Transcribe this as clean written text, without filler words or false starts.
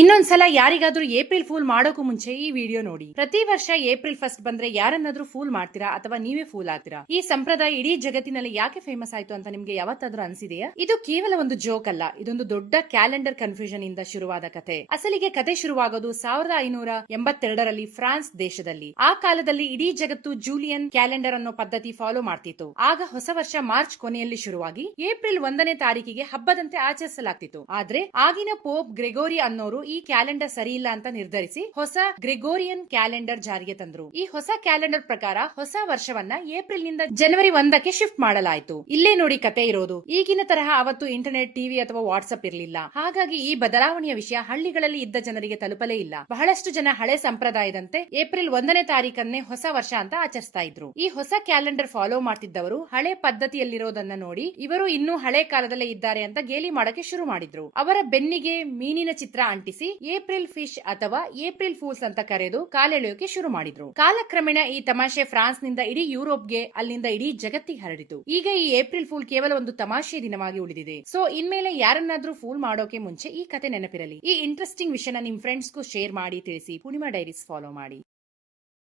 ಇನ್ನೊಂದ್ಸಲ ಯಾರಿಗಾದ್ರೂ April pool ಮಾಡೋಕು ಮುಂಚೆ ಈ ವಿಡಿಯೋ ನೋಡಿ. ಪ್ರತಿ ವರ್ಷ ಏಪ್ರಿಲ್ ಫಸ್ಟ್ ಬಂದ್ರೆ ಯಾರನ್ನಾದ್ರೂ ಫೂಲ್ ಮಾಡ್ತೀರಾ ಅಥವಾ ನೀವೇ ಫೂಲ್ ಆಗ್ತೀರಾ? ಈ ಸಂಪ್ರದಾಯ ಇಡೀ ಜಗತ್ತಿನಲ್ಲಿ ಯಾಕೆ ಫೇಮಸ್ ಆಯ್ತು ಅಂತ ನಿಮ್ಗೆ ಯಾವತ್ತಾದ್ರೂ ಅನ್ಸಿದೆಯಾ? ಇದು ಕೇವಲ ಒಂದು ಜೋಕ್ ಅಲ್ಲ, ಇದೊಂದು ದೊಡ್ಡ ಕ್ಯಾಲೆಂಡರ್ ಕನ್ಫ್ಯೂಷನ್ ಇಂದ ಶುರುವಾದ ಕತೆ. ಅಸಲಿಗೆ ಕತೆ ಶುರುವಾಗೋದು 1582ರಲ್ಲಿ ಫ್ರಾನ್ಸ್ ದೇಶದಲ್ಲಿ. ಆ ಕಾಲದಲ್ಲಿ ಇಡೀ ಜಗತ್ತು ಜೂಲಿಯನ್ ಕ್ಯಾಲೆಂಡರ್ ಅನ್ನೋ ಪದ್ಧತಿ ಫಾಲೋ ಮಾಡ್ತಿತ್ತು. ಆಗ ಹೊಸ ವರ್ಷ ಮಾರ್ಚ್ ಕೊನೆಯಲ್ಲಿ ಶುರುವಾಗಿ ಏಪ್ರಿಲ್ 1ನೇ ತಾರೀಕಿಗೆ ಹಬ್ಬದಂತೆ ಆಚರಿಸಲಾಗ್ತಿತ್ತು. ಆದ್ರೆ ಆಗಿನ ಪೋಪ್ ಗ್ರೆಗೋರಿ ಅನ್ನೋರು ಈ ಕ್ಯಾಲೆಂಡರ್ ಸರಿ ಇಲ್ಲ ಅಂತ ನಿರ್ಧರಿಸಿ ಹೊಸ ಗ್ರೆಗೋರಿಯನ್ ಕ್ಯಾಲೆಂಡರ್ ಜಾರಿಗೆ ತಂದ್ರು. ಈ ಹೊಸ ಕ್ಯಾಲೆಂಡರ್ ಪ್ರಕಾರ ಹೊಸ ವರ್ಷವನ್ನ ಏಪ್ರಿಲ್ ನಿಂದ ಜನವರಿ 1ಕ್ಕೆ ಶಿಫ್ಟ್ ಮಾಡಲಾಯಿತು. ಇಲ್ಲೇ ನೋಡಿ ಕತೆ ಇರೋದು. ಈಗಿನ ತರಹ ಅವತ್ತು ಇಂಟರ್ನೆಟ್, ಟಿವಿ ಅಥವಾ ವಾಟ್ಸ್ಆಪ್ ಇರಲಿಲ್ಲ. ಹಾಗಾಗಿ ಈ ಬದಲಾವಣೆಯ ವಿಷಯ ಹಳ್ಳಿಗಳಲ್ಲಿ ಇದ್ದ ಜನರಿಗೆ ತಲುಪಲೇ ಇಲ್ಲ. ಬಹಳಷ್ಟು ಜನ ಹಳೆ ಸಂಪ್ರದಾಯದಂತೆ ಏಪ್ರಿಲ್ 1ನೇ ತಾರೀಕನ್ನೇ ಹೊಸ ವರ್ಷ ಅಂತ ಆಚರಿಸ್ತಾ ಇದ್ರು. ಈ ಹೊಸ ಕ್ಯಾಲೆಂಡರ್ ಫಾಲೋ ಮಾಡ್ತಿದ್ದವರು ಹಳೆ ಪದ್ಧತಿಯಲ್ಲಿರೋದನ್ನ ನೋಡಿ ಇವರು ಇನ್ನೂ ಹಳೆ ಕಾಲದಲ್ಲೇ ಇದ್ದಾರೆ ಅಂತ ಗೇಲಿ ಮಾಡಕ್ಕೆ ಶುರು ಮಾಡಿದ್ರು. ಅವರ ಬೆನ್ನಿಗೆ ಮೀನಿನ ಚಿತ್ರ ಅಂಟಿಸಿ ಏಪ್ರಿಲ್ ಫಿಶ್ ಅಥವಾ ಏಪ್ರಿಲ್ ಫೂಲ್ಸ್ ಅಂತ ಕರೆದು ಕಾಲೆಳೆಯೋಕೆ ಶುರು ಮಾಡಿದ್ರು. ಕಾಲಕ್ರಮೇಣ ಈ ತಮಾಷೆ ಫ್ರಾನ್ಸ್ ನಿಂದ ಇಡೀ ಯುರೋಪ್ಗೆ, ಅಲ್ಲಿಂದ ಇಡೀ ಜಗತ್ತಿಗೆ ಹರಡಿತು. ಈಗ ಈ ಏಪ್ರಿಲ್ ಫೂಲ್ ಕೇವಲ ಒಂದು ತಮಾಷೆ ದಿನವಾಗಿ ಉಳಿದಿದೆ. ಸೊ ಇನ್ಮೇಲೆ ಯಾರನ್ನಾದ್ರೂ ಫೂಲ್ ಮಾಡೋಕೆ ಮುಂಚೆ ಈ ಕತೆ ನೆನಪಿರಲಿ. ಈ ಇಂಟ್ರೆಸ್ಟಿಂಗ್ ವಿಷಯನ ನಿಮ್ ಫ್ರೆಂಡ್ಸ್ಗೂ ಶೇರ್ ಮಾಡಿ ತಿಳಿಸಿ. ಪೂರ್ಣಿಮಾ ಡೈರೀಸ್ ಫಾಲೋ ಮಾಡಿ.